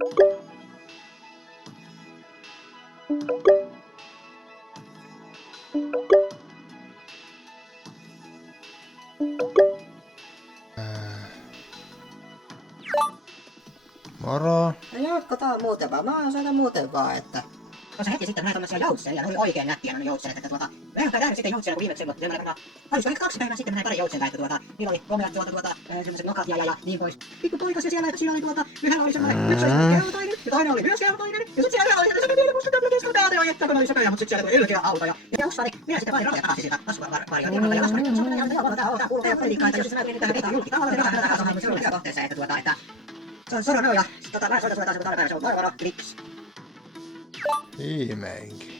Moro. No jatketaan muuten vaan. Mä sanon muuten vaan, että... Tuossa hetki sitten näin tommosia joutselia, ne oli oikein nättiä ne joutselet, että mä en nähnyt sitten joutselia kuin viimeksi, mutta olisiko nyt 2 päivää sitten näin pari joutselta, että niillä oli komeat semmoset nokat ja niin pois. Pikku poikasia siellä, että siinä oli yhdellä oli semmoinen, yksi oli keltainen, ja toinen oli myös keltainen, ja sit siellä yhdellä oli semmoinen pieni musta tämmöinen päätä jo jättää, kun oli söpöjä, mut sit siellä tuli ilkeä auto, ja uskani, minä sitten panin rahoja takaisin siitä taskuvarjoon, ja uskani, se on joo, tää kuuluu teidän politiikkaa, että jos se näyttiin tähän ketään julki tavalla, niin rahaa on sellaisessa kohteessa, että se on soro ja mä soitan sulle taas joku talvea, se on moro, kliks. Viimeinkin.